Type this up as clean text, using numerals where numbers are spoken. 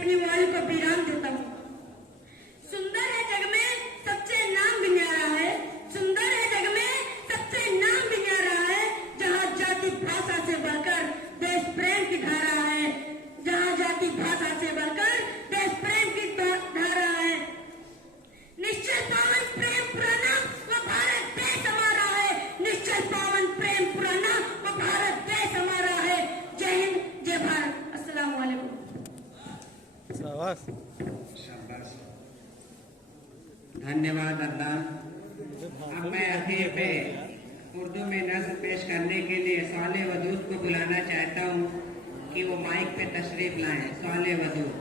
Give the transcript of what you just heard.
अपनी वाली को विराम देता हूँ। सुंदर है जग में सबसे नाम भी न्यारा है, सुंदर है जग में सबसे नाम भी न्यारा है, जहाँ जाति भाषा से बढ़कर देश प्रेम की धारा है, जहाँ जाति भाषा से बढ़कर देश प्रेम की धारा है। निश्चल पावन प्रेम पुराना वो भारत देश हमारा है, निश्चल पावन प्रेम पुराना वो भारत देश हमारा है। जय हिंद, जय भारत, अस्सलाम वालेकुम। शाबाश। धन्यवाद अल्लाह। अब मैं आखिर पे उर्दू में नज़्म पेश करने के लिए साले वदूद को बुलाना चाहता हूँ कि वो माइक पे तशरीफ लाएं। साले वदूद।